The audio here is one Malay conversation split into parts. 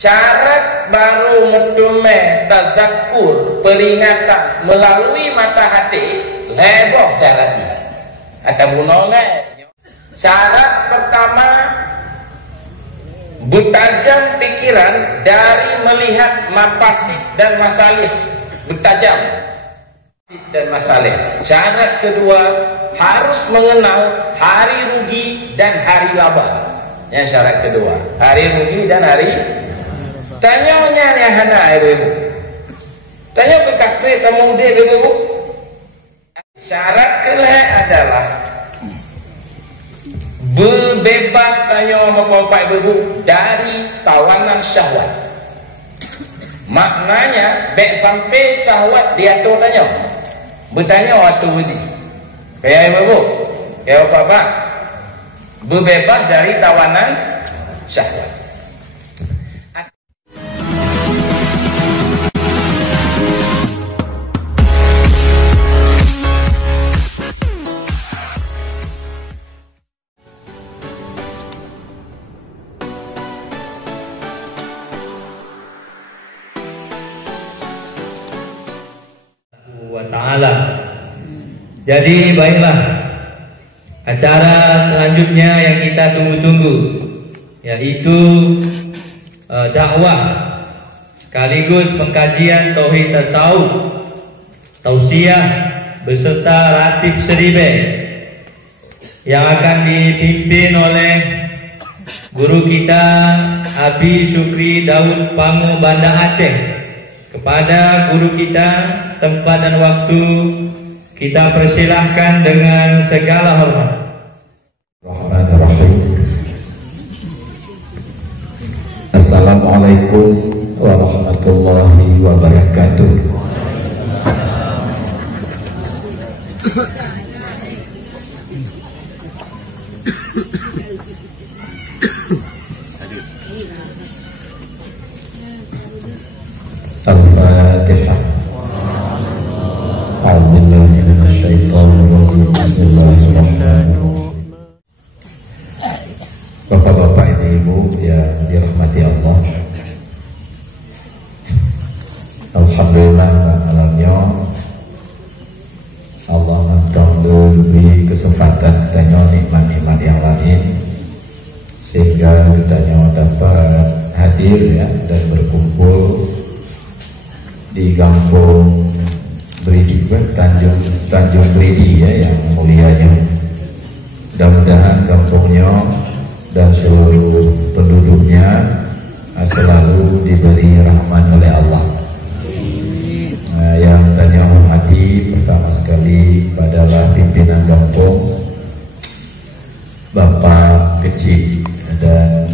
Syarat baru mutume tazakur peringatan melalui mata hati leboh syaratnya atau bunole. Syarat pertama bertajam pikiran dari melihat mafasid dan masalih, bertajam dan masalih. Syarat kedua harus mengenal hari rugi dan hari laba. Ya, syarat kedua hari rugi dan hari. Tanyanya yang hana ibu. Tanya berkata kamu dia ibu. Syarat kelih adalah berbebas tanya sama bapak ibu dari tawanan syahwat. Maknanya baik sampai syahwat dia tu tanya. Bertanya waktu ini. Kayak ibu, kayak bapak. Berbebas dari tawanan syahwat. Ta'ala. Jadi baiklah, acara selanjutnya yang kita tunggu-tunggu yaitu dakwah sekaligus pengkajian tauhid tasawuf tausiah beserta ratib seribe yang akan dipimpin oleh guru kita Abi Syukri Daud Pangu Banda Aceh. Kepada guru kita tempat dan waktu kita persilahkan dengan segala hormat. Bismillahirrahmanirrahim. Assalamualaikum warahmatullahi wabarakatuh. Al-Fatihah. A'udzubillahi minasyaitonir rajim. Bismillahirrahmanirrahim. Bapak-bapak, ibu-ibu yang dirahmati Allah, alhamdulillah alamnya Allah memberi kesempatan tanya nikmat-nikmat yang lain sehingga kita dapat hadir ya dan berkumpul di Kampung Bridi, Tanjung Bridi ya yang mulianya. Mudah-mudahan kampungnya dan seluruh penduduknya selalu diberi rahmat oleh Allah. Yang tanya hormati pertama sekali adalah pimpinan kampung, Bapak Kecil dan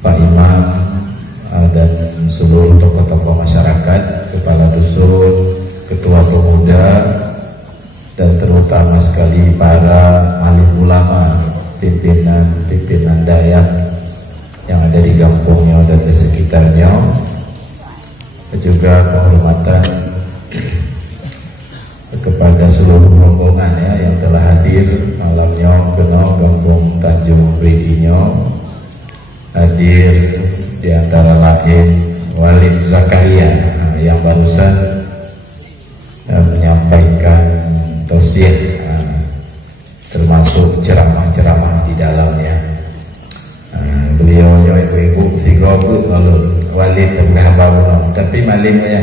Pak Imam dan seluruh tokoh-tokoh masyarakat, kepala dusun, ketua pemuda, dan terutama sekali para alim ulama, pimpinan dayak yang ada di kampungnya dan di sekitarnya. Juga penghormatan kepada seluruh rombongan ya yang telah hadir malamnya kena Kampung Tanjung Bridinya. Hadir di antara lain Walid Zakaria yang barusan menyampaikan tausiah termasuk ceramah-ceramah di dalamnya. Beliau ibu-ibu sigogu lalu Walid tengah bangun tapi maling ya.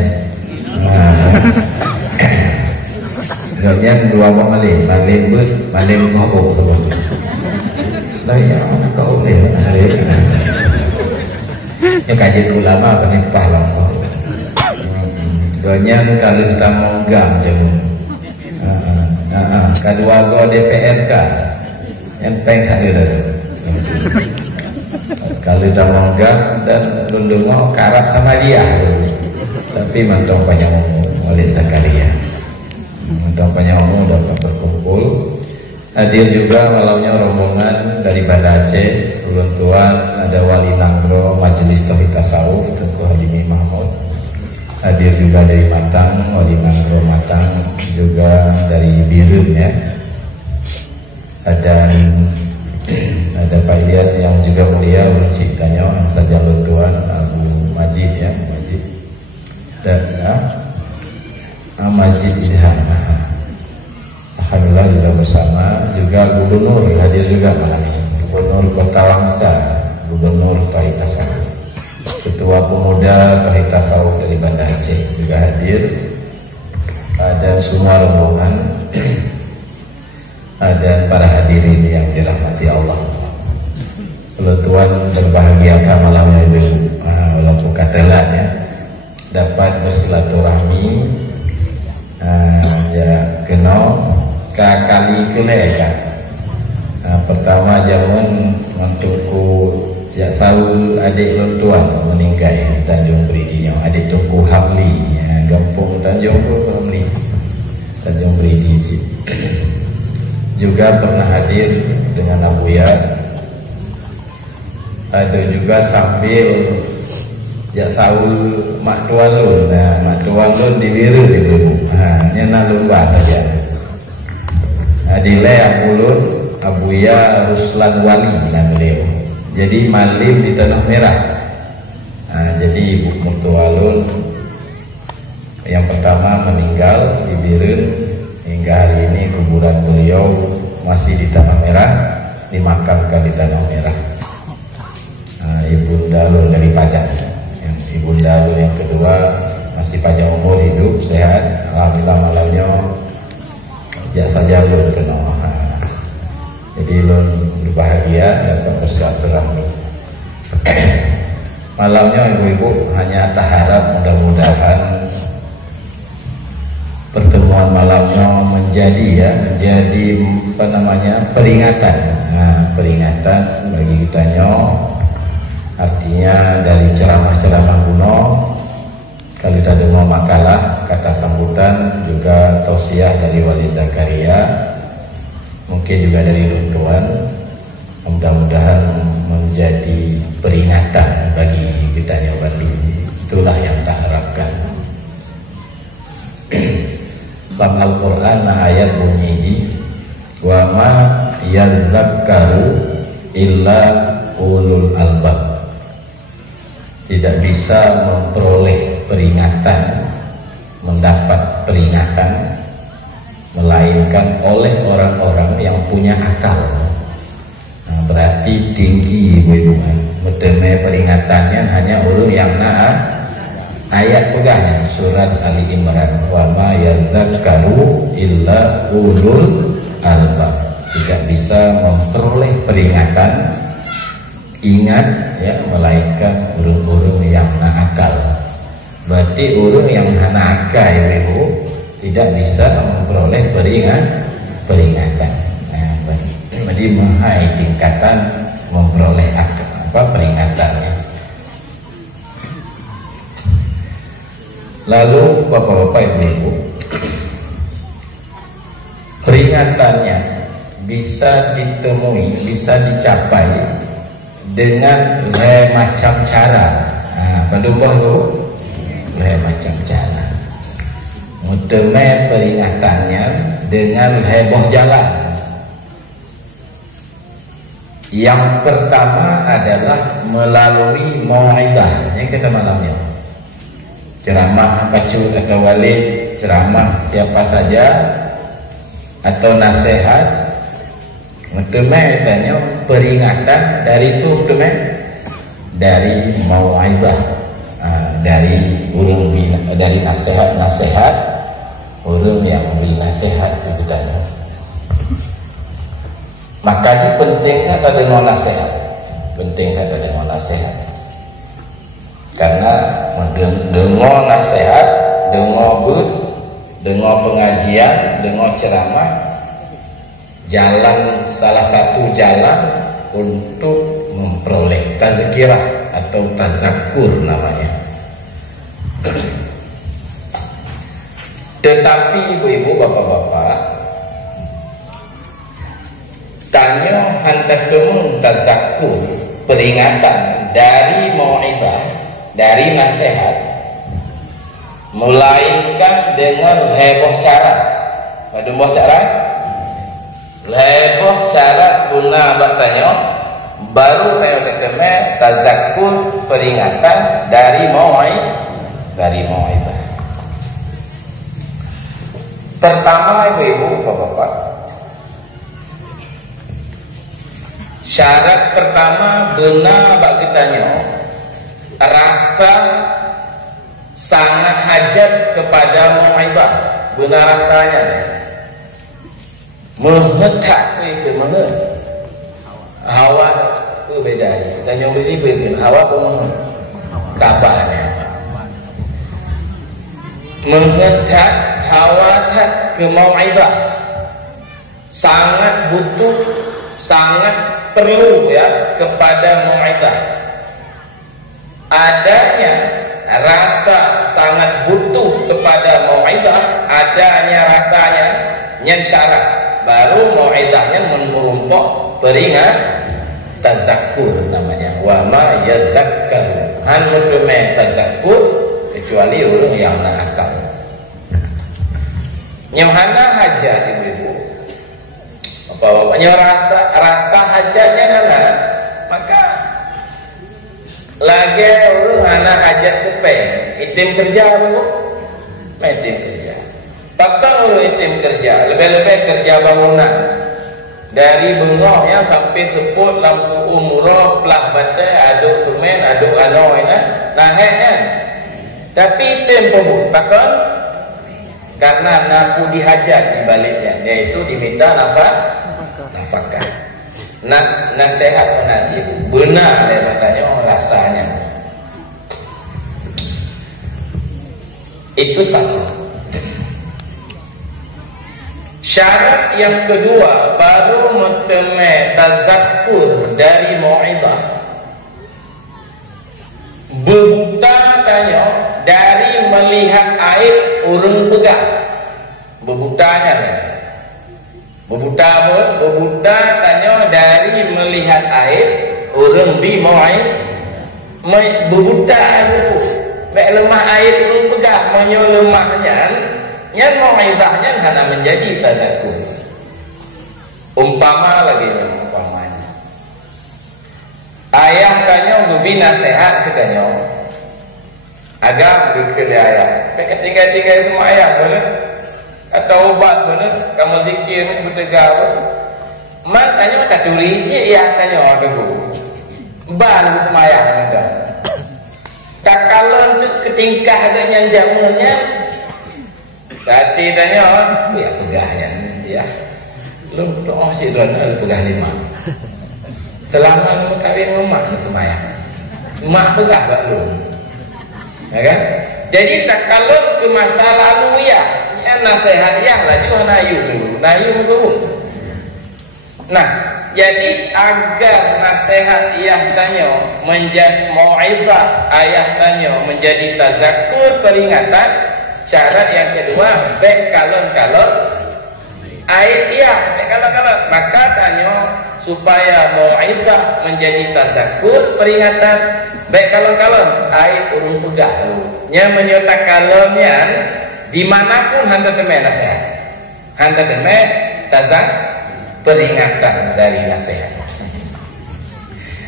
Gaknya dua orang maling ber maling mabuk sebab. Lah ya mana kau ni? Ya kajian ulama penipah lah. Doanya kalau kita monggam je. Kedua go DPRK yang pengen ada. Kalau kita monggam dan lundung karat sama dia. Tapi mantap banyak oleh Zakaria. Mantap banyak dapat berkumpul. Hadir juga malamnya rombongan dari Banda Aceh, Tuan ada Wali Nangro Majelis Tauhid Tasawuf Tengku Haji Mahmud. Hadir juga dari Matang, Wali Nangro Matang, juga dari Birun ya. Ada Pak Ilyas yang juga mulia menciptanya saja Tuan dan Majid Ilham. Alhamdulillah juga bersama juga Gubernur hadir juga malam ini, Gubernur Kota Wangsa, Gubernur Tohid Tasawuf, Ketua Pemuda Tohid Tasawuf dari Banda Aceh juga hadir, dan semua rombongan dan para hadirin yang dirahmati Allah. Kalau Tuhan berbahagia malam ini, walaupun katalah ya, dapat bersilaturahmi ya kenal kali keleka. Pertama zaman mentuku ya tahu adik Tuan meninggal Tanjung Beridinya, adik Tunku Hamli ya, Gampung Tanjung Hamli Tanjung Beridi. Juga pernah hadir dengan Abuya. Ada juga sambil ya saul mak tuan lu, nah mak tuan lu diwiru itu, nyana lumba saja. Adile Abulun Abuya Ruslan Wali nah beliau. Jadi malim di Tanah Merah. Jadi ibu Mutualun yang pertama meninggal di Birun, hingga hari ini kuburan beliau masih di Tanah Merah, dimakamkan di Tanah Merah. Ibu Dalun dari Pajak. Ibunda yang kedua masih panjang umur, hidup sehat, alhamdulillah malamnya ya saja belum kenal. Jadi belum berbahagia dapat bersilaturahmi. Malamnya ibu-ibu hanya harap mudah-mudahan pertemuan malamnya menjadi apa namanya peringatan, peringatan bagi kitanya. Artinya dari ceramah-ceramah kuno, kalau kita dengar makalah, kata sambutan, juga tausiah dari Wali Zakaria, mungkin juga dari Tuan, mudah-mudahan menjadi peringatan bagi kita yang baru. Itulah yang kita harapkan. Dalam Al-Quran ayat bunyi, wa ma yazakkaru illa ulul albab. Tidak bisa memperoleh peringatan, mendapat peringatan, melainkan oleh orang-orang yang punya akal. Berarti tinggi hubungan. Meteme peringatannya hanya ulul yang ayat pegangan surat Ali Imran, wa ma yazakkaru illa ulul albab. Tidak bisa memperoleh peringatan, ingat ya, melainkan urung-urung yang nakal. Berarti urung yang nakal itu tidak bisa memperoleh peringatan. Jadi mahai tingkatan memperoleh peringatannya. Lalu bapak-bapak ibu-ibu, peringatannya bisa ditemui, bisa dicapai dengan macam cara. Pendukung itu macam cara. Muteme peringatannya dengan heboh jalan. Yang pertama adalah melalui mau'izah. Yang kita malamnya ceramah pacu atau walid, ceramah siapa saja atau nasihat. Muteme tanya peringatan dari itu, dari mau'izah, dari urung dari nasihat urung yang memberi nasihat itu tanya. Makanya pentingnya kita dengar nasihat, pentingnya kita dengar nasihat, karena dengar nasihat, dengar pengajian, dengar ceramah, jalan salah satu jalan untuk memperoleh tazkirah atau tazakkur namanya. Tetapi ibu-ibu, bapak-bapak, tanya hantar temu tazakkur, peringatan dari mau'izah, dari nasihat, melainkan dengan heboh cara. Heboh cara? Heboh cara guna bertanya, baru saya ketemu tazakkur, peringatan dari dari mau'izah. Pertama, ibu-ibu, bapak-bapak, syarat pertama benar bak kitanya rasa sangat hajat kepada mau'izah, benar rasanya menghetak itu mana hawa itu beda. Dan yang beri begini hawa pun kabarnya menghetak hawa tak ke mau'izah, sangat butuh, sangat perlu ya kepada mau'izah. Adanya rasa sangat butuh kepada mau'izah, adanya rasanya yang syarat, baru mau'izahnya menumpuk peringat tazakkur namanya. Wa ma yadzakkaru an mudme tazakkur kecuali orang yang nak akal. Nyamhana hajat ibu-ibu, bapak-bapaknya rasa hajatnya nana, maka lagi orang anak hajat kepen itim kerja bu, itim kerja. Bahkan orang itim kerja, lebih-lebih kerja bangunan dari bengoknya sampai seput lampu umurah pelah batai aduk semen aduk anoy nah kan. Tapi itim pun bahkan karena naku dihajat di baliknya, yaitu diminta nafkah. Nasihat menajib benar katanya rasanya. Itu satu. Syarat yang kedua baru mutme tazakkur dari mau'izah. Berbuta tanya dari melihat aib urung pegang. Berbutanya Berbuta tanya dari melihat aib urung di mau'izah. Berbuta itu mek lemah aib urung pegang, menyo lemahnya yang mau'izahnya hanya menjadi tazakkur. Umpama lagi umpamanya ayah tanya gubi nasihat katanya agak berkeli ayah tinggal semua ayah boleh atau obat boleh kamu zikir bertegar man tanya katuri je ya tanya aku ban semua ayah ada kakalon tu ketingkah dengan jamunya berarti tanya ya pegahnya ya lu masih dona pegah 5 selama lu kawin rumah semayang mak pegah bak lu ya kan. Jadi tak kalau ke masa lalu ya nasihat ya lagi nayu dulu. Nah jadi agar nasihat ayah tanya menjadi mau'izah ayah tanya menjadi tazakkur peringatan, syarat yang kedua baik kalon aib ya kalau maka tanya supaya mau'izah menjadi tazakkur peringatan baik kalon aib urung pedah nya menyerta kalonnya dimanapun hantar temen nasihat hantar temen tazak peringatan dari nasihat.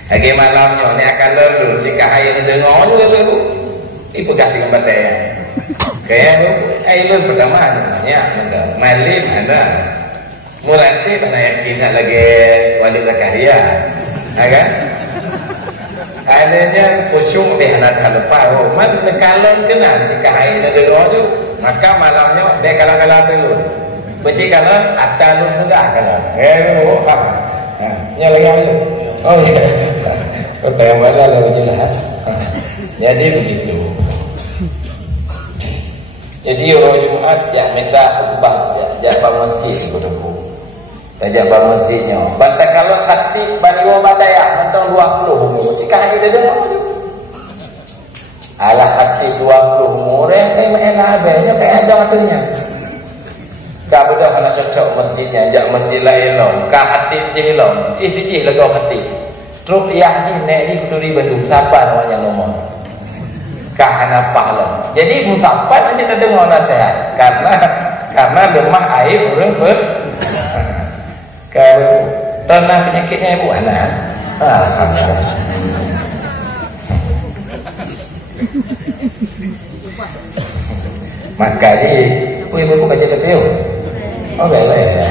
Lagi malamnya ni akan lalu jika air dengar tu dipegah dengan batai kayak tu air pertama namanya malim ada Murati mana yakin lagi wali Zakaria, kan? Adanya khusyuk di hanat halepa. Man kalon kena jika air ada doa tu, maka malamnya dia kalah dulu. Beci kalon ada lu mudah kalon. Nya lagi. Oh iya. Kata yang mana lalu jelas. Jadi begitu. Jadi orang Jumat yang minta khutbah jaga masjid berdebu. Jaga masjidnya. Bantai kalau hati baniwa badaya mentang 20 jika hanya dia dengar. Alah hati 20 orang kayak mana abenya kayak ada matanya. Kau betul kena cocok masjidnya, jak masjid lain lom. Kau hati jihilom, isi jih lega hati. Truk yang ni nek ni kuduri Bandung siapa namanya nomor. Kahana pahala. Jadi musafat masih tak dengar nasihat karena lemah air orang ber. Kalau pernah penyakitnya ibu anak, alhamdulillah. Mas Kaji, ibu baca betul. Oh boleh ya.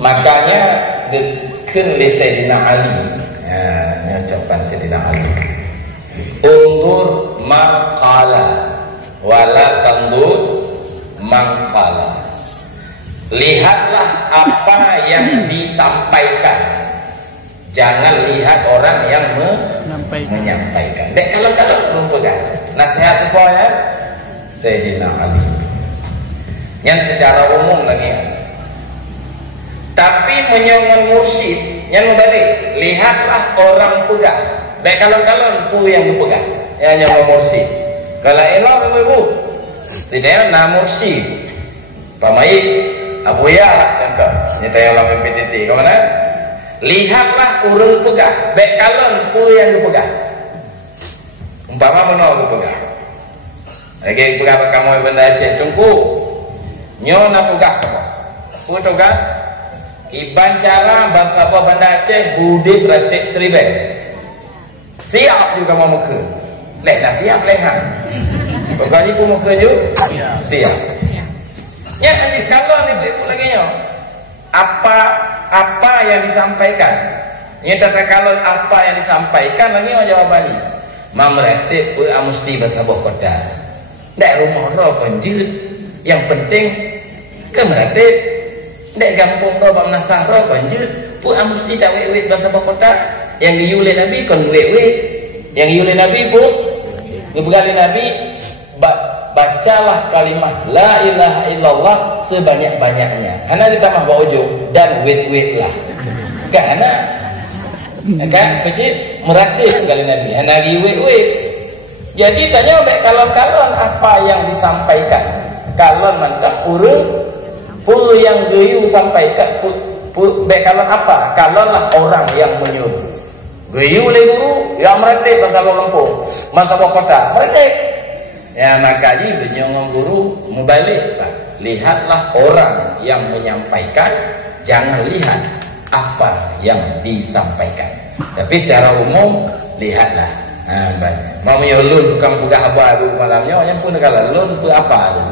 Makanya dikun li Sayyidina Ali. Ya, nyocokkan Sayyidina Ali. Undur maqala wala tandur maqala. Lihatlah apa yang disampaikan. Jangan lihat orang yang menyampaikan. Dek kalau belum pegang. Nasihat supaya Sayyidina Ali. Yang secara umum lagi. Tapi menyongon mursyid yang balik. Lihatlah orang pegang. Baik kalau pu yang dipegang. Yang nyongon mursyid. Kalau elah ibu. Tidak nak mursyid. Pamai Abu ya contoh. Nyata yang lawan PTT. Kemana? Lihatlah urung pegang. Baik kalau pu yang dipegang. Umpama menol dipegang. Lagi pegang kamu benda Aceh tunggu. Nyo nak pegang apa? Pu tugas. Iban cara bangsa apa benda Aceh budi pratik seribe. Siap juga mau muka. Leh dah siap lehan. Pokoknya pun muka juga. Siap. Ya nanti kalau ni pun lagi nyo. Apa yang disampaikan? Ini tata kalau apa yang disampaikan lagi jawabannya. Mamretik pun mesti bersabar kota. Dak rumah roh penjut. Yang penting kemeretik. Dak gampung roh bamnasah roh penjut. Pun mesti tak wek bersabar kota. Yang diulil Nabi kon wek. Yang diulil Nabi pun ngebegali Nabi bacalah kalimat la ilaha illallah sebanyak-banyaknya. Hana ditambah baujo dan wet lah. Karena kan pecik merakit sekali Nabi. Hana di wet. Jadi tanya baik kalau apa yang disampaikan. Kalau mantap urung pul yang geyu sampaikan baik kalau apa? Kalau lah orang yang menyuruh. Geyu oleh guru yang merakit bangsa kampung, bangsa kota. Merakit. Ya makanya penyongong guru mubalik Pak. Lihatlah orang yang menyampaikan, jangan lihat apa yang disampaikan. Tapi secara umum lihatlah. Mau menyolun bukan buka apa itu malamnya, yang pun negala lun itu apa itu.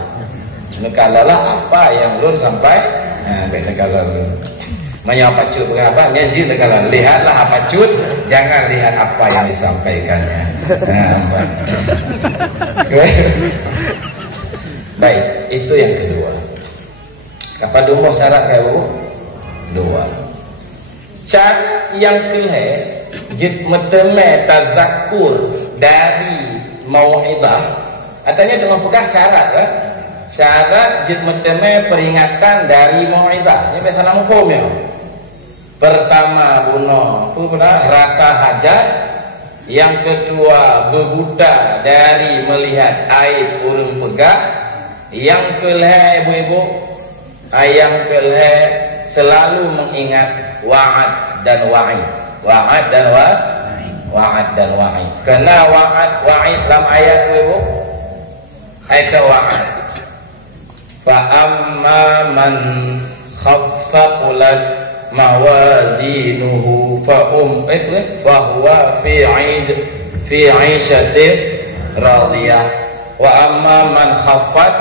Negala lah apa yang lun sampai. Baik negala lun. Menyapa cut bukan apa, nyanyi negala. Lihatlah apa cut, jangan lihat apa yang disampaikannya. Baik, itu yang kedua. Apa dulu syarat kamu? Dua. Syarat yang kedua, jid meteme tazakur dari mau'izah. Artinya dengan pegang syarat kan? Syarat jid meteme peringatan dari mau'izah. Ini biasa nama hukumnya. Pertama bunuh, itu benar rasa hajat. Yang kedua berbudak dari melihat aib urung pegak. Yang kelih ibu-ibu, yang kelih selalu mengingat wa'ad dan wa'id. Wa'ad dan wa'id. Kena wa'id dalam ayat ibu. Ayat wa'ad. Fa amma man khaffaqulat mawazinuhu fa huwa fi 'ishatin radiyah wa amma man khaffat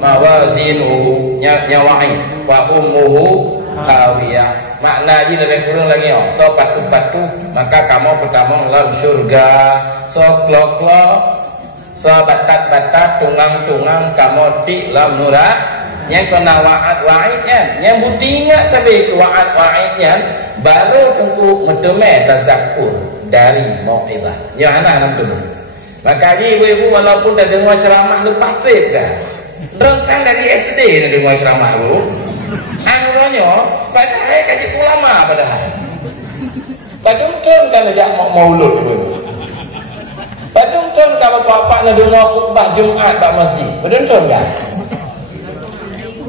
mawazinuhu nyawa'i fa ummuhu hawiyah. Makna ji lebih kurang lagi so patu maka kamu pertama dalam surga, so klok so batat tungang kamu di dalam neraka. Yang kena wa'id-wa'idnya, yang budi ingat tapi itu wa'id-wa'idnya baru tunggu medeme tazakur dari mau'izah. Ya anak tu. Maka ibu-ibu walaupun dah dengar ceramah lepas trip dah. Rentang dari SD dah dengar ceramah bu. Anunya padahal kasih ulama padahal. Padahal kalau jak maulud bu. Padahal kalau bapak nak dengar khutbah Jumaat tak masjid. Betul enggak?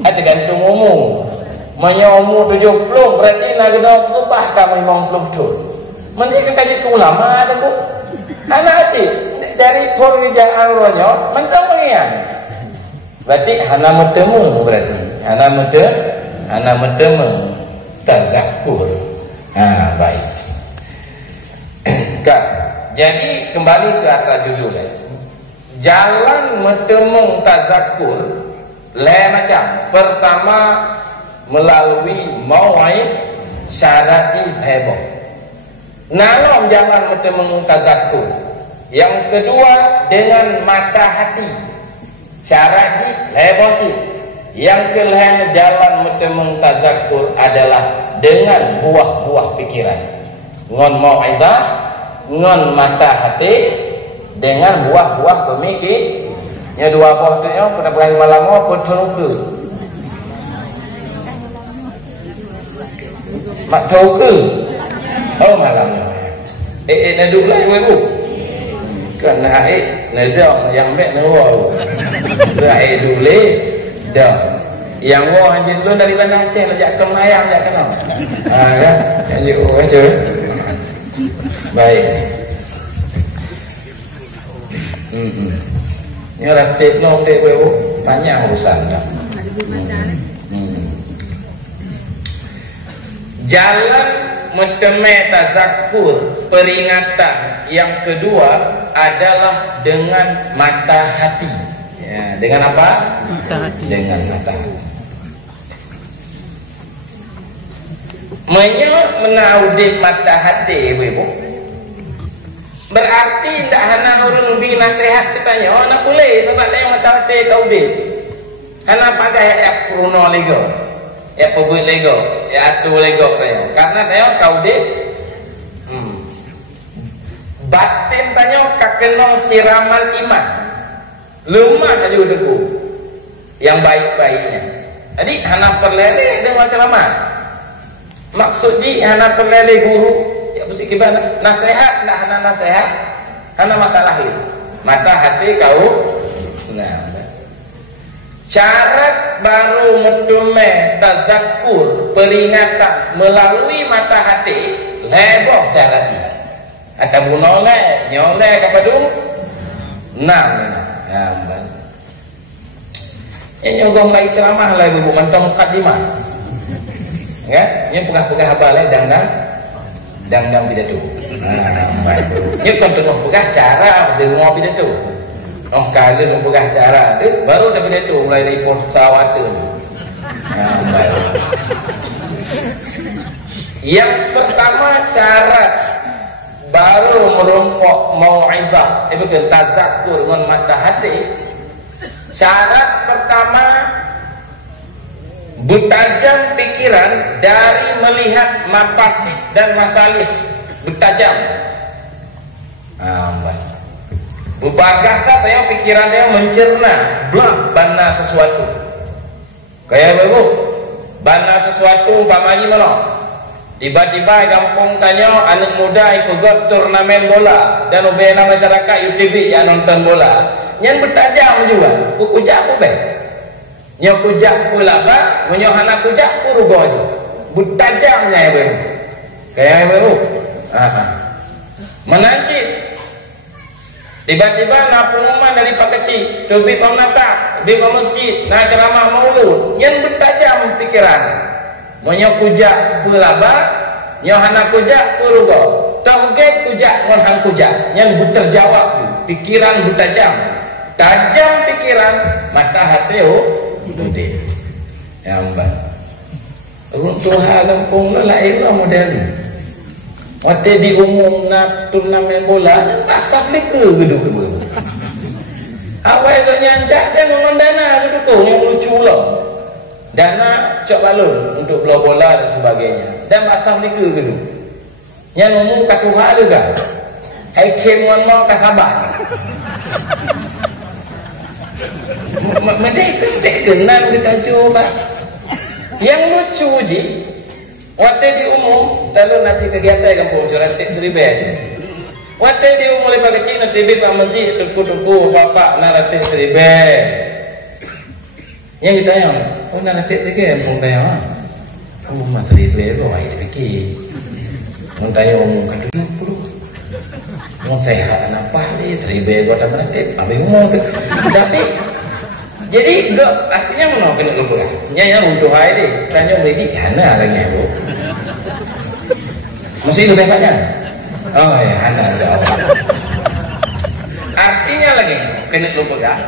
Tergantung umur. Manya umur 70 berarti nak kena khutbah kamu 50 betul. Mending kaji ke ulama ada bu. Anak cik dari pekerjaan rohnya mentang mengian. Berarti hana metemu berarti. Hana metemu tazakur. Baik. Jadi kembali ke atas judul. Jalan metemung tazakur lain macam. Pertama melalui mau'id syar'i heboh. Nalam jalan metemung tazakur. Yang kedua dengan mata hati syar'i heboh. Yang kelima jalan metemung tazakur adalah dengan buah-buah pikiran. Ngon mau'idah, ngon mata hati, dengan buah-buah pemikir. Nya dua buah tu nya pada berakhir malam apa terluka. Mak terluka. Oh malamnya. Nak duduk lah ibu. Kan nak nak dah yang mek nak wau. Dah dulu dah. Yang wau anjing tu dari Bandar Aceh ajak ke Melayang ajak kenal. Kan? Jadi aja. Baik. Ini ratib no TWO banyak urusan dah. Jalan metemui tazakur peringatan yang kedua adalah dengan mata hati. Ya, dengan apa? Mata hati. Dengan mata hati. Menaudit mata hati ibu. Berarti tidak hanya orang lebih nasihat katanya. Oh nak boleh sebab dia yang mata hati kau deh. Karena pakai ya Bruno lego, ya pebut lego, ya atu lego katanya. Karena dia kau deh. Batin tanya kakenal siraman iman. Lemah aja udahku. Yang baik-baiknya. Jadi hanya perlele dengan selamat. Maksudnya hanya perlele guru. Gimana? Nasihat, nak hana nasihat, hana masalah itu. Mata hati kau. Nah, syarat baru metemui tazakur peringatan melalui mata hati leboh caranya. Ada bunole, nyole kepada enam. Ini nyogong baik ceramah lah ibu mentong mukadimah. Ya, ini pegah-pegah abalnya dang pidato. Baik. Ini kan tengah pegah cara dengar pidato. Oh kali mau pegah cara tu baru dah pidato mulai dari pesawat tu. Baik. Yang pertama syarat baru merompok mau'izah. Itu kan tazakur dengan mata hati. Syarat pertama bertajam pikiran dari melihat mafasid dan masalih. Bertajam. Berbahagiakah dia pikiran dia mencerna belah bana sesuatu. Kayak begitu. Bana sesuatu umpamanya mana? Tiba-tiba kampung tanya anak muda ikut turnamen bola dan ubena masyarakat UTV yang nonton bola. Yang bertajam juga. Kujak apa be? Yang kujak pula ba, menyohana kujak purugo aja. Bertajamnya ya be. Kayak begitu. Menancit. Tiba-tiba nak pengumuman dari Pak Kecil, lebih pemnasak, lebih masjid, nak ceramah maulud, yang bertajam pikiran. Menyo kujak pula ba, nyohana kujak purugo. Tongket kujak ngonhan kujak, yang berterjawab, pikiran bertajam. Tajam pikiran, mata hati duduk. Ya mbak. Untuk hal kampung lain lah model ni. Waktu diumum nak turnamen bola, pasal mereka gedung ke bawah. Awal itu nyancak dan ngomong dana gedung tu yang lucu lah. Dana cok balon untuk bola dan sebagainya. Dan pasal mereka gedung. Yang ngomong kat Tuhan juga. Hai kemuan mau kat khabar. Mereka tak kenal kita coba. Yang lucu je, waktu diumum, lalu nasi kegiatan kampung Corantik Seribe aja. Waktu diumum oleh Pak Kecil, nanti Pak Masjid, tuku-tuku, bapak, naratif Seribe. Yang kita yang, oh naratif Seribe, kampung tanya, oh mas Seribe, kok air fikir. Mau tanya umum kan dulu. Mau sehat apa ni Seribe, kok tak naratif, habis umum. Tapi jadi enggak artinya mana kena lupa. Nya untuk hai deh. Tanya bagi mana lagi aku. Mesti lebih banyak. Oh ya, anak jawab. Artinya lagi, kena lu pegang.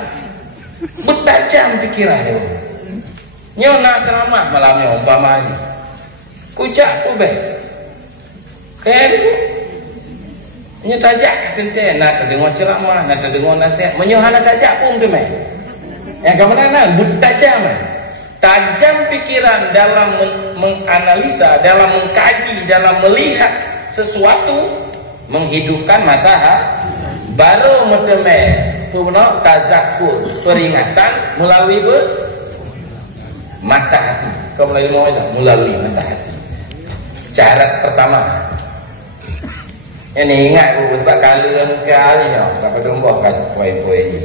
Bertajam pikiran dia. Nyona ceramah malamnya umpamanya. Kucak pun baik. Kayak itu. Nyetajak kenten nak dengar ceramah, nak dengar nasihat. Menyohana tajak pun tu mai. Yang kemana bertajam. Tajam pikiran dalam menganalisa, dalam mengkaji, dalam melihat sesuatu, menghidupkan mata baru meteme puno tazakur, peringatan melalui mata hati. Kau melalui mau itu melalui mata hati. Syarat pertama. Ini ingat buat kalian kali ni, tak pedungkau kan poin-poin.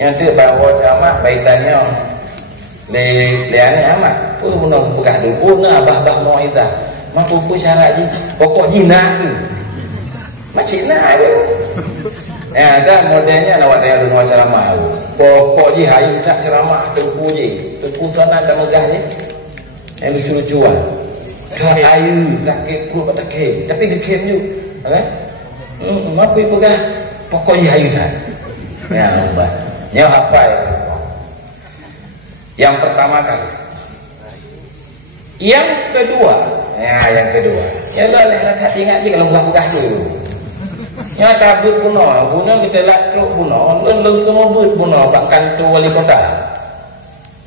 Yang tu bawa ceramah baitanya leane amat. Pun puno buka dulu na abah-abah mau itu. Mampu syarat je. Pokok jinak tu. Macam nak tu. Ada modelnya lawat dia dengar ceramah tu. Pokok je hari tak ceramah tengku je. Tengku sana tak megah je. Yang disuruh jual. Ayu sakit perut tak kek. Tapi kekem je. Kan? Mampu pegang pokok je ayu tak. Ya ubah. Nyo apa ya? Yang pertama kali. Yang kedua, yang kedua. Yalah tak ingat je kalau buka-buka dulu. Ya kabut puno kita latruk puno, lalu semua but puno bahkan tu wali kota.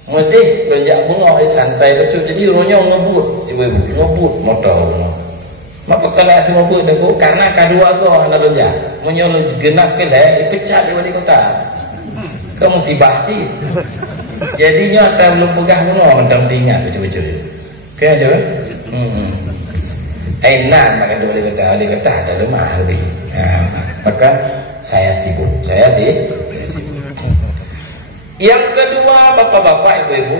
Mesti belajar bunga santai betul. Jadi orangnya ngebut, ibu-ibu ngebut motor. Maka kena semua but tu karena kedua tu hendak belajar. Menyol genap kedai dipecat di wali kota. Kau mesti bahsi. Jadinya tak belum pegah puno macam diingat betul-betul. Kayak ada. Enak makan wali kota ada lemah hari. Maka saya sibuk. Yang kedua bapak-bapak ibu-ibu,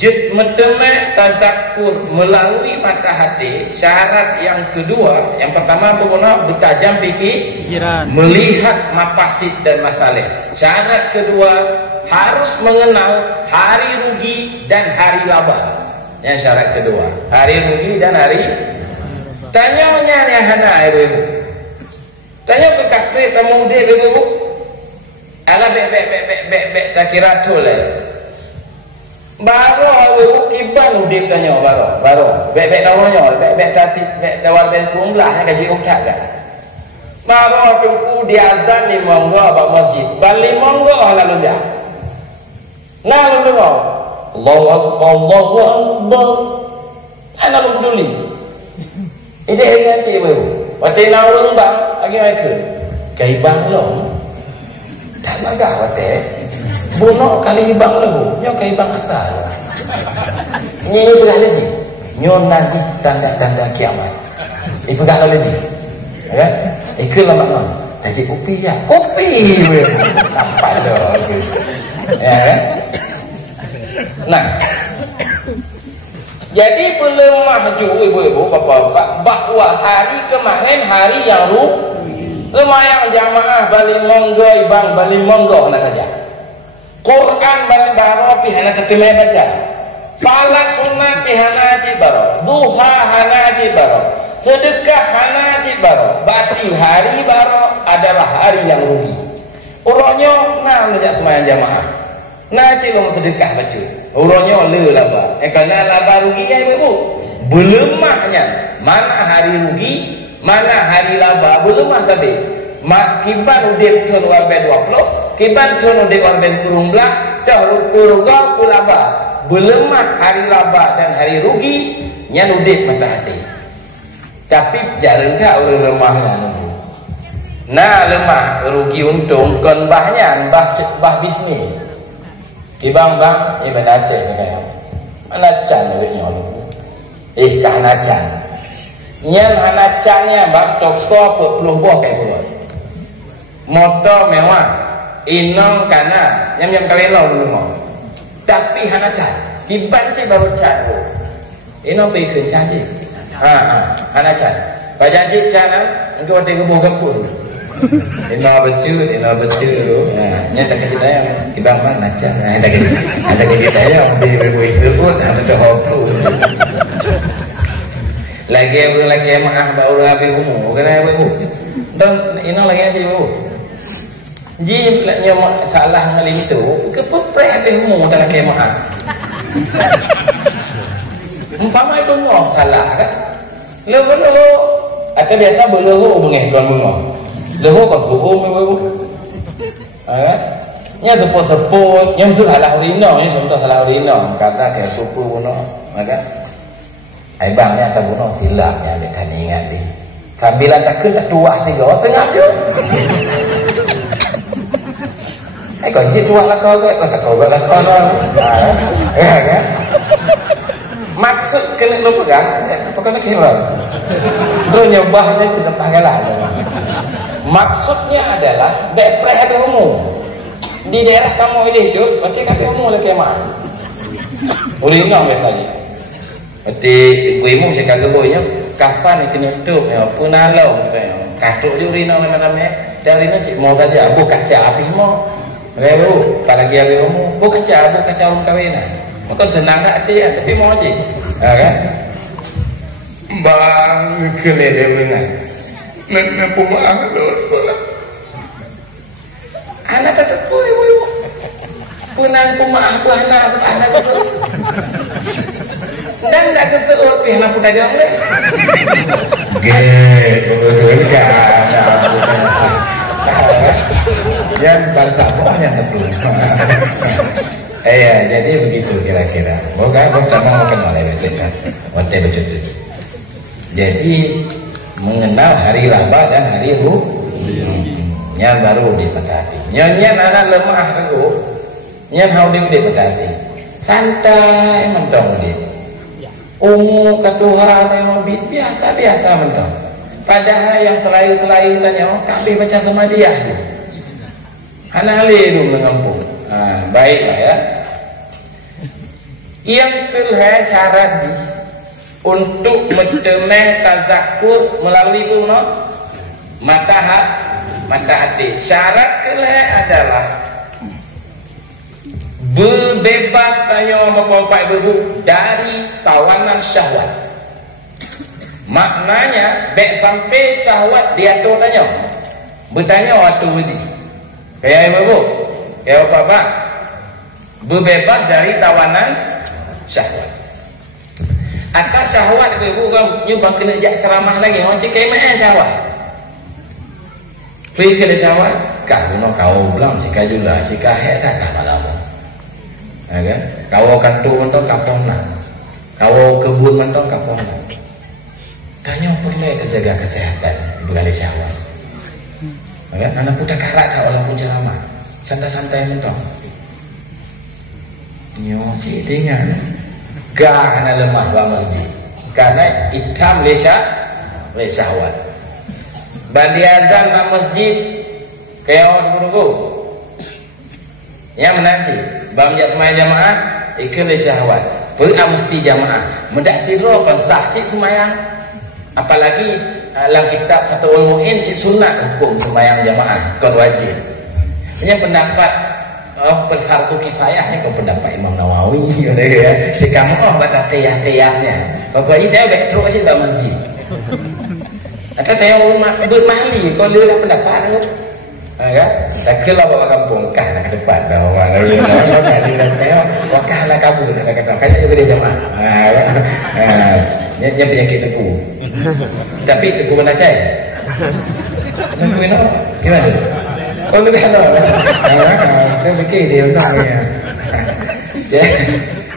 jid mentemek tazakur melalui mata hati. Syarat yang kedua, yang pertama pokoknya bertajam pikiran, melihat mafasid dan masalah. Syarat kedua harus mengenal hari rugi dan hari laba. Yang syarat kedua, hari rugi dan hari. Tanyanya yang hana ibu-ibu. Tanya berkata kamu dia ibu-ibu. Alah bek tak kira tu lah. Baru ibu kiban udik tanya baru. Bek namanya, bek tadi bek dawal bek kumlah yang gaji umtak kan. Baru tuku diazan di monggo abang masjid. Balik monggo lalu dia. Lalu dengar. Allahu Akbar. Ana lu peduli. Ide ingat cik ibu. Waktu nak urung bang, lagi mereka. Kai bang long. Tak magah waktu. Bunuh kali bang lagu. Nyo kai bang asal. Ni pegang lagi. Nyo nanti tanda-tanda kiamat. Pegang lagi. Ya. Ikut lama non. Jadi kopi ya. Kopi. Nampak dah. Ya. Nah. Jadi belum maju ibu-ibu bapak-bapak bahwa hari kemarin hari yang semayang jamaah balik monggo ibang balik monggo nak saja. Quran balik baro pihana ketimai baca. Salat sunat pihana haji baro. Duha hana haji baro. Sedekah hana haji baro. Batil hari baro adalah hari yang rugi. Urangnya nak menjak semayang jamaah. Nak cik kamu sedekah baca. Urangnya le laba. Kerana laba rugi kan ibu. Belemahnya. Mana hari rugi, mana hari laba. Belemah tadi. Mak kiban udip tun warben 20. Kiban tun udip warben kurung belah. Dah kurga kulaba. Belemah hari laba dan hari rugi. Yang udip mata hati. Tapi jarang tak orang lemahnya. Nah lemah rugi untung. Kon bahnya bah bisnis. Ibang bang, ini benda Aceh ni kan. Mana can duitnya lu? Kahana can. Yang hana cannya bang toko 40 buah kayak buat. Motor mewah, inong kana, yang kawelo dulu mau. Tapi hana can, dibanci baru can tu. Inong pergi ke can je. Hana can. Bajanji can, engkau ada gebur-gebur. Ina betul tu. Nya tak kita yang ibang mana nak ada kita yang di ibu itu pun ada hotu. lagi maaf baru habis umur kena ibu dan ini lagi aja ibu ji salah ngalih itu kepeprek habis umur dalam kemaah umpama itu ngomong salah kan leho atau biasa berleho bengeh tuan bengah leho kan hukum ibu nya sepot-sepot nya mesti salah urino nya contoh salah urino kata kayak suku kuno maka ai bangnya tak bunuh silapnya dia kan ingat dia sambilan tak kena tua 3 setengah je ai kau jadi tua lah kau lah kau ya kan maksud kena lu pegang apa kena kira tu nyobahnya sudah panggalan maksudnya adalah depreh ada umum di daerah kamu ini hidup berarti kata umum lagi mah urino biasanya berarti ibu-ibu saya kagak boynya kapan itu nutup ya punalo katuk je urino namanya dan urino cik mau saja abu kaca api mau rewu kalau lagi api mau abu kaca orang kawinan maka senang tak hati tapi mau je kan bang kelede benar nak pumaah dulu anak tetap ibu punang pumaah tu anak tu dan tak keseut pihak nak pun dagang leh. Betul kan. Yang bangsa pun yang betul. Jadi begitu kira-kira. Moga mau kenal ya betul. Jadi mengenal hari laba dan hari ru yang baru dipetati. Nyanyian anak lemah tu, nyan haudim dipetati. Santai mendong dia. Ungu ketuhan memang biasa mentang. Padahal yang selain tanya, kami baca sama dia. Hanali itu mengampung. Baiklah ya. Yang kedua cara untuk mendengar tazakur melalui itu mata hati. Syarat kedua adalah berbebas tanya bapak ibu dari tawanan syahwat. Maknanya baik sampai syahwat dia tu tanya. Bertanya waktu ini. Kayak ibu, kayak bapak berbebas dari tawanan syahwat. Atau syahwat ibu kan nyubang kena jak ceramah lagi. Macam kayak syahwat. Pergi ke syahwat, kau belum jika juga jika hebat tak malamu. Kan? Kau kantu mentong kaponan, kau kebun mentong kaponan. Tanya perlu terjaga kesehatan bukan syahwat. Kan? Anak putar karat tak orang pun ceramah, santai-santai mentong. Nyo citinya, gak anak lemah dalam masjid, karena ikam le syahwat. Bandi azan dalam masjid, kayak orang guru. Yang menanti bamjat semayang jamaah ikut syahwat mesti jamaah mendak siro kan sah cik semayang apalagi dalam kitab satu ulmuin cik sunat hukum semayang jamaah kau wajib ini pendapat fardu kifayah ni kau pendapat Imam Nawawi ya si kamu baca qiyas-qiyasnya pokoknya dia baik terus aja dalam masjid atau dia rumah bermahli kau lihat pendapat tu kan? Tak kira bawa kampung kah nak ke depan dah orang lain. Orang lain dah saya wakahlah kabur nak kata. Kaya juga dia jemaah. Dia penyakit tepu. Tapi tepu mana cai? Tepu ini gimana? Oh lebih ada. Saya fikir dia tak ni.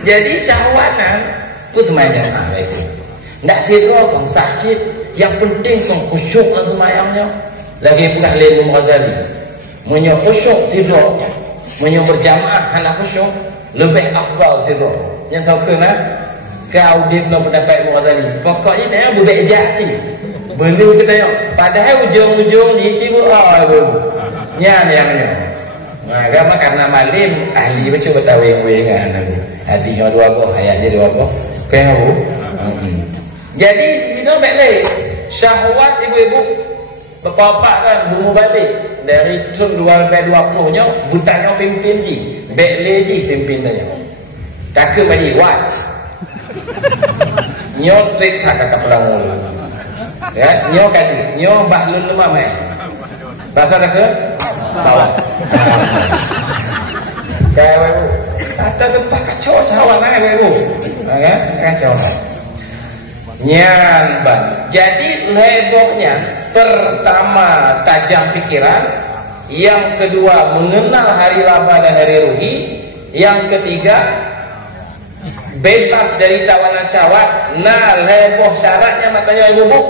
Jadi syahwatan tu semayang itu. Tak siro kan sakit. Yang penting kan khusyuk dalam semayangnya. Lagi pula Imam Ghazali menyo khusyuk tidur menyo berjamaah anak khusyuk lebih afdal tidur yang tahu kena kau dia belum mendapat Imam Ghazali pokoknya dia berbeza benda kita tengok padahal ujung-ujung ni cibu nya yang karena malim ahli baca betawi kan hadisnya 2 go ayatnya 2 go kayak jadi itu baik syahwat ibu-ibu bapak-bapak kan bunuh balik dari tahun 2020 nya butanya pimpin ji bek lady pimpin dia tak ke bagi wat nyo trik kakak pulang mulu. Ya, nyo kaji, nyo bahlul lemah mai. Bahasa ke bawah. Kayak webu. Kata depan kacau sawan naik webu. Ya, kacau. Nyan bang. Jadi hebohnya pertama tajam pikiran, yang kedua mengenal hari laba dan hari rugi, yang ketiga bebas dari tawanan syahwat. Nah, heboh syaratnya matanya ibu,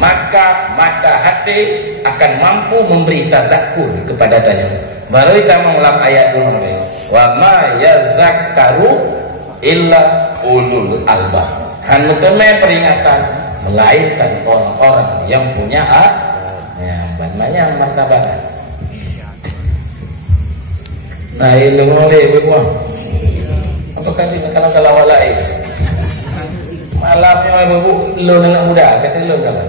maka mata hati akan mampu memberi tazakkur kepada tanya. Baru kita mengulang ayat dulu. Wa ma yazakkaru illa ulul albab. Hanu temai peringatan melainkan orang-orang yang punya banyak martabat. Nah, ini boleh ibu. Apa kasih kalau salah walai? Malamnya ibu lu anak muda kata lu berapa?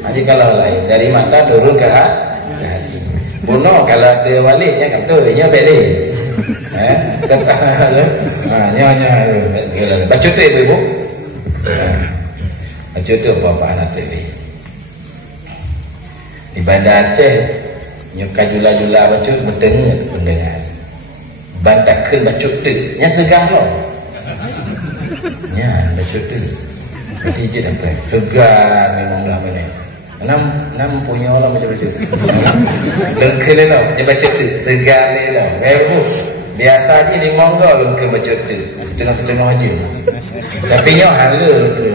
Jadi kalau lain dari mata turun ke hati. Bunuh kalau dia walinya kan tu nya beli. Kata nyonya baca tu ibu. Baca tu apa anak tadi. Di Bandar Aceh nyuka jula-jula baca berdengar pendengar. Bantakan baca tu nya segar lo. Nya baca tu. Jadi je apa? Segar memang lama ni. Enam punya orang macam baca tu. Lengkap ni lah, dia baca tu. Segar ni lah. Biasa je di Monggo lengkap baca tu. Setengah-setengah je. Tapi nyo hala tu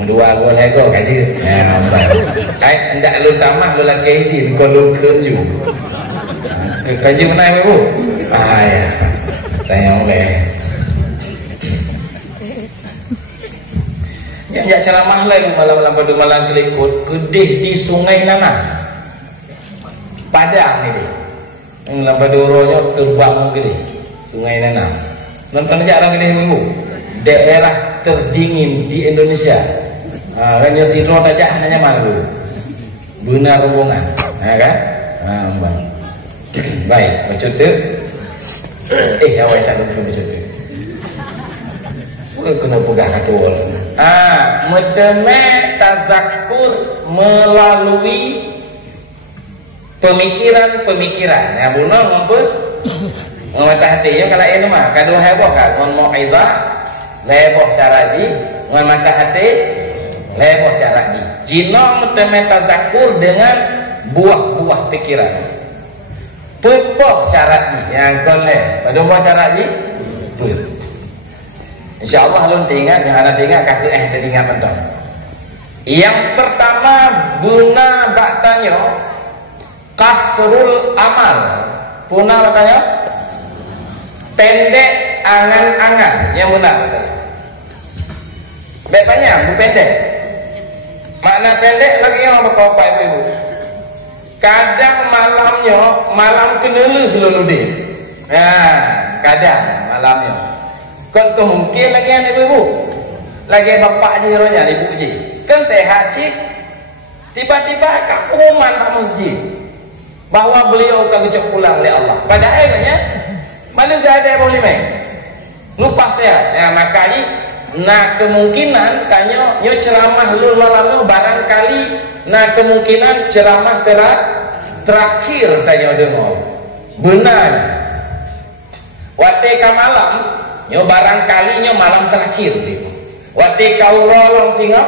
mendua gua lego kan dia. Nampak. Hendak lu tamah lu lagi izin kau lengkap je. Kaji mana ibu? Ya. Tengok leh. Yang ceramah lagi malam-malam pada malam kelikut kedih di Sungai Nanah Padang ni dia pada uronya terbang kedih Sungai Nanah. Nonton aja orang kedih ibu, daerah terdingin di Indonesia. Kan yang sidro aja hanya mana dulu benar rombongan kan. Baik baca tu awak tak lupa baca tu kena pegang katul. Meteme tazakkur melalui pemikiran-pemikiran. Ya bunuh apa? Mata hatinya kalau ini mah kadang heboh kan, mau ibadah, heboh syaradi, mata hati, heboh syaradi. Jino meteme tazakkur dengan buah-buah pikiran. Pupuk syaradi yang koleh. Pada buah syaradi, InsyaAllah lu ingat, yang ada ingat kakek tadi ingat betul. Yang pertama guna baktanya kasrul amal. Guna baktanya pendek angan-angan yang benar. Banyak bu pendek. Makna pendek lagi yang berkopai ibu. Kadang malam keneleh lalu dia. Kadang malamnya. Kan kemungkinan lagi yang ibu lagi bapak je ronya ibu je kan sehat cik tiba-tiba kat pengumuman pak masjid bahawa beliau akan kecok pulang oleh Allah padahal akhirnya mana dah ada boleh main lupa sehat maka ni kemungkinan tanya nyo ceramah lu lalu barangkali kemungkinan ceramah terakhir tanya dengar benar waktu malam nyo barangkali nyo malam terakhir dia. Waktu kau rolong tinggal,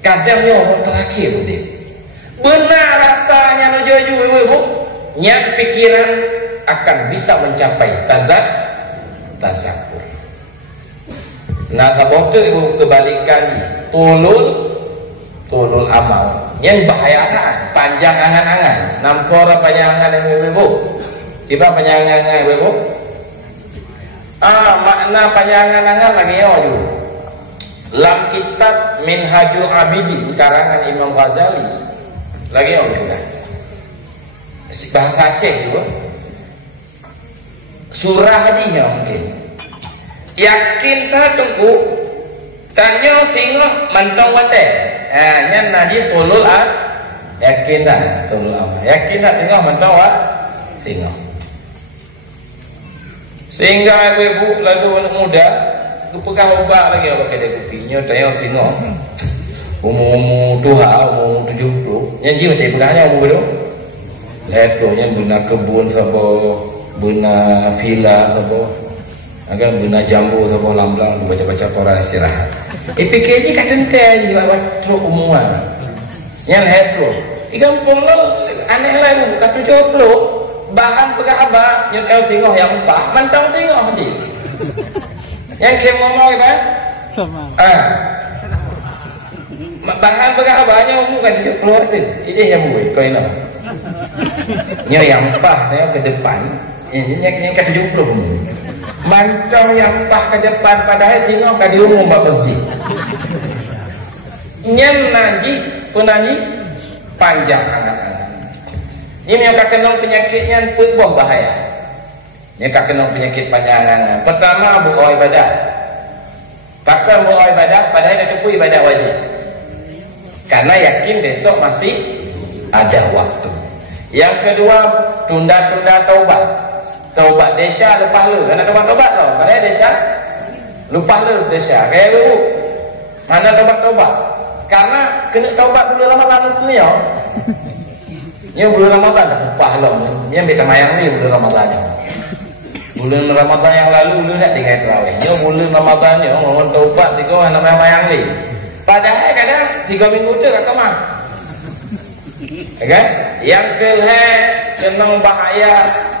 kadang nyo terakhir dia. Benar rasanya no jaju ibu, nyat pikiran akan bisa mencapai tazakkur. Nah kabeh tu ibu kebalikan tulul amal. Yang bahaya panjang angan-angan. Nampora panjang angan ibu. Tiba panjang angan ibu. Makna panjangan-angan lagi juga. Dalam kitab Minhajul Abidin karangan Imam Ghazali lagi juga. Bahasa Aceh juga. Surah dia mungkin. Yakin tak tunggu tanya singa mantong wate. Nyan naji tulul yakin dah tulul amal. Yakin tak tengok mantong singa. Sehingga ibu lagu anak muda pegang obat lagi orang kedai kopinya tanya singo. Umur Tuhan, umur 70. Yang jiwa saya pegangnya umur tu. Lepas yang guna kebun sabo, guna villa sabo, agak guna jambu sabo lamblang baca-baca koran istirahat. PKJ kat tentai je waktu umuman. Yang hetero. Ikan polo aneh lain kat 70. Bahan pegang abah nyetel singoh yang empah, mantang singoh je. Yang kem ngomong kan? Sama. Bahan pegang abahnya umur kan 70 tu. Ini yang buat kau ini. Yang empah saya ke depan. Yang kat 70 umur. Mancong yang empah ke depan padahal singoh kat di umur 40. Yang nanti penangi panjang anak-anak. Ini yang kenal penyakitnya pun bahaya. Yang kenal penyakit panjangan. Pertama buat ibadah. Takkan buat ibadah padahal ada tu ibadah wajib. Karena yakin besok masih ada waktu. Yang kedua tunda-tunda taubat. Taubat desa lepas lu. Karena taubat tau. Karena desa lupa lu desa. Kayak lu mana taubat. Karena kena taubat dulu lama-lama dunia. Yang bulan Ramadan dah upah lah. Yang kita mayang ni bulan Ramadan. Bulan Ramadan yang lalu lu nak tinggal terawih. Yang bulan Ramadan ni orang taubat tiga orang nama mayang ni. Padahal kadang 3 minggu tu kat kamar. Kan? Yang kelihatan kena bahaya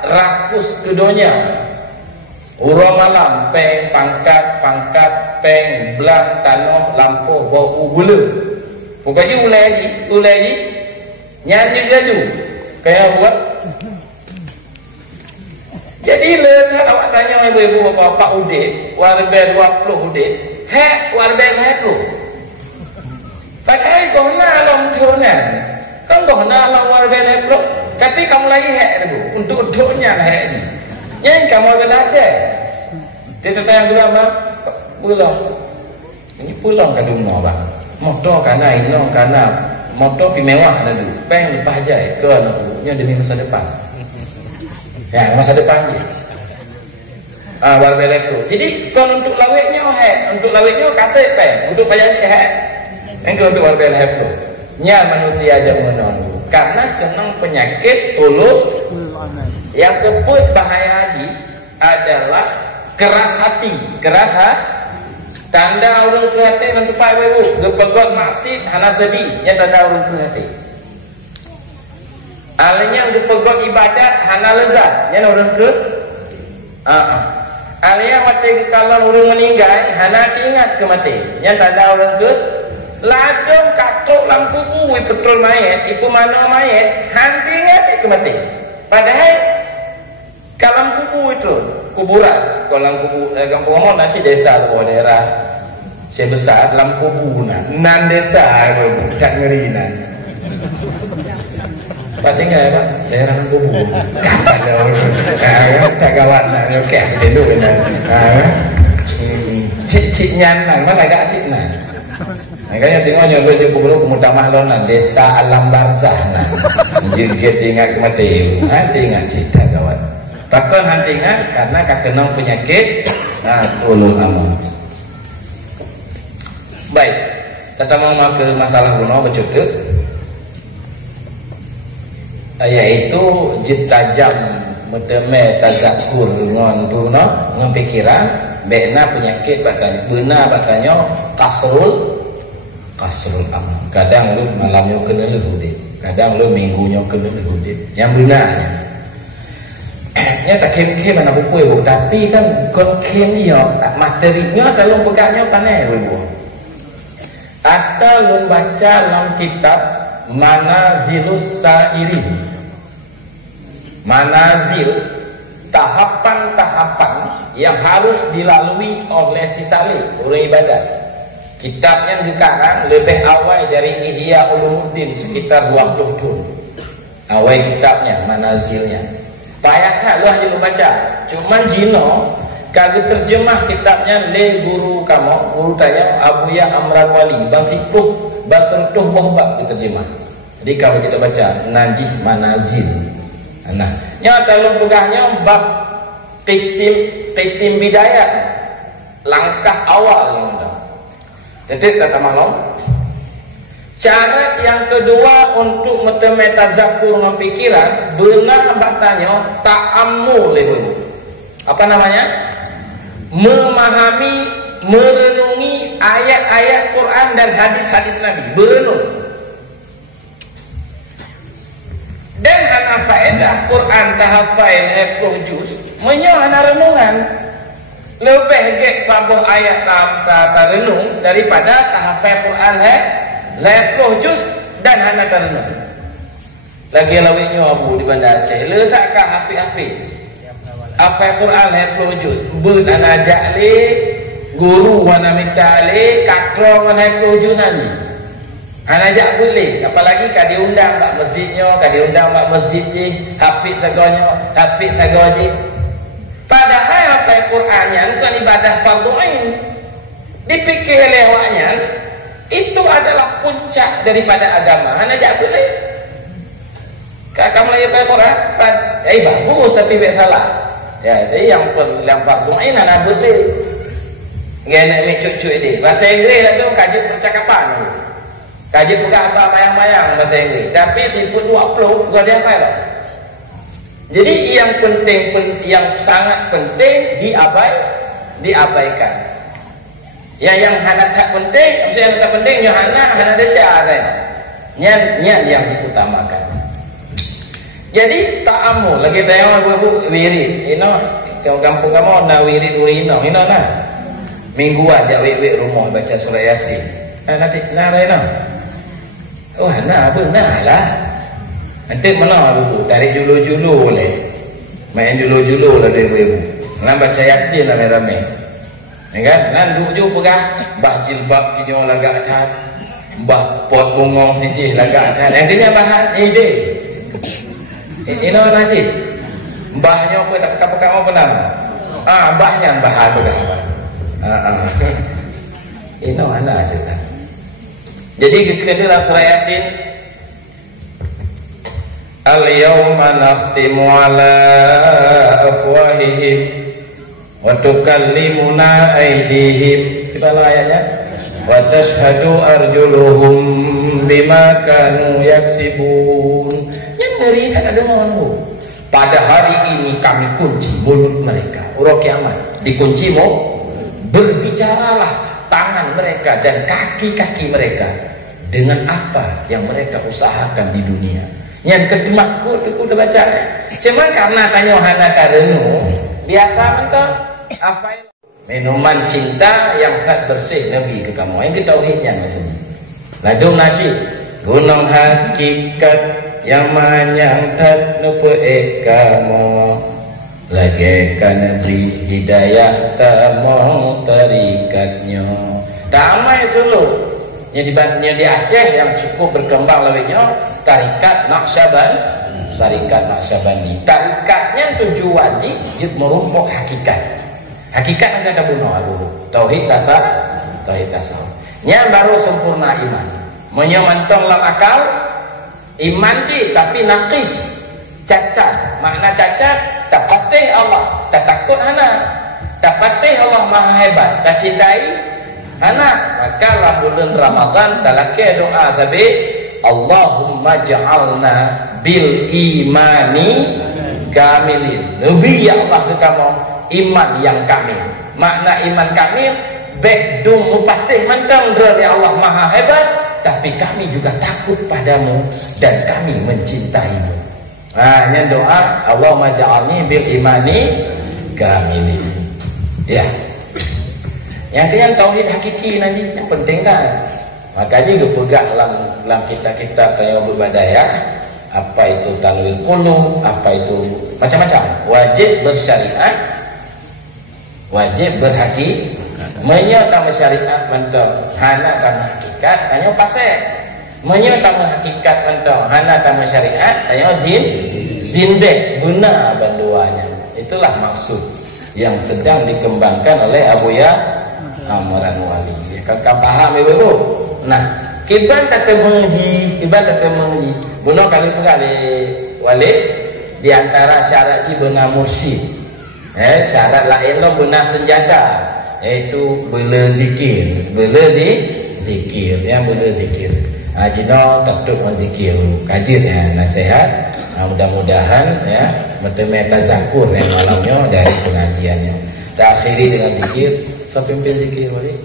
rakus ke dunia. Urang malam peng pangkat peng belang tanah lampu bau gula. Pokoknya ulai lagi nyanyi jadu kayak buat. Jadi letak awak tanya ibu-ibu bapa udik warga 20 udik warga tu. Padahal kau nak long tunan kan kau nak long warga tu tapi kamu lagi tu untuk dunia ni yang kamu ada aja dia tanya gula apa pulang ini pulang ke rumah bang motor karena ini karena motor mewah dah tu. Peng lepas aja ke anaknya demi masa depan. Ya, masa depan je. Warga elektro. Jadi kalau untuk lawetnya untuk lawetnya kata peng, untuk bayar ni Yang untuk warga elektro. Nya manusia aja menunggu. Karena senang penyakit ulut. Yang keput bahaya haji adalah keras hati. Keras hati. Tanda orang perhati nanti Pak Ibu gepegot maksud hana sedih yang tanda orang perhati. Alanya gepegot ibadat hana lezat yang orang ke. Alanya mati kalau orang meninggal hana ingat ke mati yang tanda orang ke. Ladang katuk lampu kuih betul mayat ibu mana mayat hanti ingat ke mati. Padahal kalam kubu itu kuburan kalau kubu kampung ngomong nanti desa atau daerah sebesar dalam kubu nan desa tak ngeri nan pasti nggak ya pak daerah kubu ada orang tak kawan nak kayak itu benar cik nyanan mana agak cik nan makanya tengok nyoba je kubu kemutamah lonan desa alam barzah nan jir ingat kemati nanti ingat cita kawan. Takkan nanti ingat karena kakenong penyakit ulul amam. Baik, kita mau ke masalah kuno bercukup, yaitu jitajam meteme tazakur ngon kuno ngon pikiran bena penyakit bahkan benar bahkannya kasrul amam. Kadang lu malamnya kena lehudit, kadang lu minggunya kena lehudit. Yang benarnya nya tak kem mana buku ibu tapi kan kon kem ni yo materinya dalam pegangnya panai ibu ada lu baca dalam kitab Manazilus Sairin manazil tahapan-tahapan yang harus dilalui oleh si salih orang ibadat. Kitabnya dikarang lebih awal dari Ihya Ulumuddin sekitar 20 tahun awal kitabnya manazilnya. Payahnya lu hanya membaca. Cuman Jino kalau terjemah kitabnya le guru kamu, guru tanya Abuya Amran Wali, bang Fikruh, bang Sentuh Mohbab diterjemah. Jadi kalau kita baca Najih Manazil. Nah, yang dalam pegahnya bab Qisim Bidayah. langkah awal yang ada. Jadi kata maklum. Cara yang kedua untuk metazakur mempikiran, benar bertanya ta'ammul itu. Apa namanya? Memahami, merenungi ayat-ayat Quran dan hadis-hadis Nabi. Berenung. Dan hana faedah Quran tahafai 10 juz, menyo hana renungan. Lebih ke sabuh ayat ta renung daripada tahafai Quran 10 juz dan hana renung. Lagi lawinya abu di Bandar Aceh, letakkan api-api. Apa Quran 10 juz, ben ana ajak le guru wana minta le kakro wana 10 juz ni. Ana ajak boleh, apalagi ka diundang mak masjidnya, ka diundang mak masjid ni, hafiz sagonyo, hafiz sagoji. Padahal apa Quran yang bukan ibadah fardhu ain. Dipikir lewatnya itu adalah puncak daripada agama. Ana ajak boleh. Kamu lagi pakai Quran, bagus tapi tak salah. Ya, jadi yang fardhu ain ana boleh. Ngene ni cucu ini. Bahasa Inggeris tu kaji percakapan. Kaji bukan apa mayang-mayang bahasa Inggeris. Tapi tipu 20 gua dia apa lah. Jadi yang penting, yang sangat penting diabaikan. Yang hana tak penting, maksudnya yang tak penting yang hana dasar. Nyan yang diutamakan. Jadi ta'amul lagi tayang ibu wirid. Ino kalau kampung kamu nak wirid urino, ino nah. Mingguan jak wek rumah baca surah Yasin. Nanti nah. Oh nah benar lah. Nanti mana dulu dari julu-julu boleh. Main julu-julu lah dari ibu. Nak baca Yasin ramai-ramai. Ya kan? Nan duduk pegang bah jilbab kinyo lagak kat. Bah pot bungong sijih lagak kat. Yang kena bahan ide. Ini nasi. Mbahnya apa tak pegang apa nama? Mbahnya bahan pegang apa? Ini mana cerita. Jadi kita dalam surah Yasin, al-yawma nakhtimu ala afwahihim wa tukallimuna aydihim. Kita ayatnya. Wa tashhadu arjuluhum bima kanu yaksibun. Yang dari ada mohonmu. Pada hari ini kami kunci mulut mereka. Urang kiamat dikunci mau berbicaralah tangan mereka dan kaki-kaki mereka dengan apa yang mereka usahakan di dunia. Yang kedua aku udah baca. Cuma karena tanya hana karenu biasa mereka apa minuman cinta yang tak bersih Nabi ke kamu. Yang ketauhidnya maksudnya. Ladung nasi gunung hakikat yang menyangkat nupu kamu lagi kan beri hidayah tak mau tarikatnya damai selalu yang di Aceh yang cukup berkembang lebihnya tarikat Naqsyabandi. Tarikatnya tujuan di merumpuk hakikat yang ada bunuh tauhid tasawuf nya baru sempurna iman menyemantong dalam akal iman sih tapi naqis cacat. Makna cacat tak patih Allah, tak takut anak, tak patih Allah maha hebat, tak cintai anak. Maka dalam bulan Ramadan talake doa tapi Allahumma ja'alna bil imani kamilin. Lebih ya Allah ke kamu iman yang kamil. Makna iman kamil bedung mupatih mantang dari Allah maha hebat, tapi kami juga takut padamu dan kami mencintaimu. Hanya doa Allahumma ja'alni bil imani kamilin. Ya. Yang kalian tauhid hakiki nanti yang penting kan. Makanya dia pegang dalam kita kayak berbadaya. Apa itu talwil qulub, apa itu macam-macam. Wajib bersyariat, wajib berhakikat. Menyatakan syariat mentong hana kan hakikat hanya pasal. Menyatakan hakikat mentong hana kan syariat hanya zindek guna banduanya. Itulah maksud yang sedang dikembangkan oleh Abuya Amran Wali. Kau paham ibu? Nah, kiban tak menguji, bunuh kali wali di antara syarat benar mursyid. Syarat lain lo benar senjata. yaitu bela zikir, zikir ya, bela zikir. Jino takut zikir, kajian nasihat. Mudah-mudahan ya meta zakur yang malamnya dari pengajiannya. Kita akhiri dengan zikir, so pimpin zikir wali.